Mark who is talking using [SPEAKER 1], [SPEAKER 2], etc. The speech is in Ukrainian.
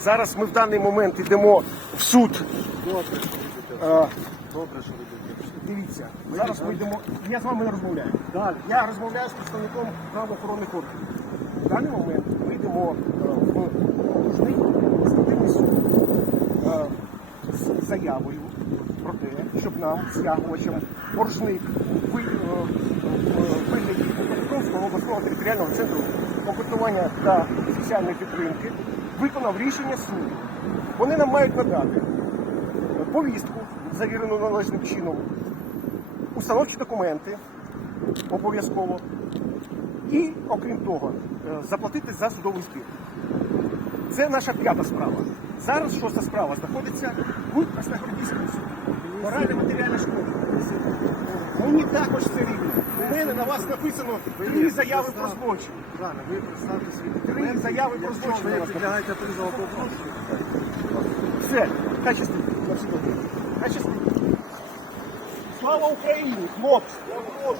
[SPEAKER 1] Зараз ми в даний момент йдемо в суд.
[SPEAKER 2] Добре,
[SPEAKER 1] Е,
[SPEAKER 2] добре, що ви думаєте.
[SPEAKER 1] Дивіться, зараз ми йдемо. Я з вами не розмовляю.
[SPEAKER 2] Далі.
[SPEAKER 1] Я розмовляю з представником правоохоронних органів. В даний момент ми йдемо е, в окружний адміністративний суд е, з заявою про те, щоб нам, стягувачам, боржник ви- е, в вигляді Дніпропетровського обласного територіального центру комплектування та соціальної підтримки виконав рішення суду. Вони нам мають надати повістку, завірену належним чином, установчі документи обов'язково. І, окрім того, е, заплатити за судовий збір. Це наша п'ята справа. Зараз шоста справа знаходиться в Красногвардійському суді. Моральна матеріальна шкода. Мені також це рівно. У мене на вас написано три заяви про злочин.
[SPEAKER 2] Рано, ви представте свої
[SPEAKER 1] Три
[SPEAKER 2] документи.
[SPEAKER 1] заяви про
[SPEAKER 2] Якщо
[SPEAKER 1] злочин. на
[SPEAKER 2] ви
[SPEAKER 1] вас
[SPEAKER 2] підлягаєте призову попрошу.
[SPEAKER 1] Все, хай щастить. На все добре. Хай щастить. Слава Україні, хлопці! Я прошу,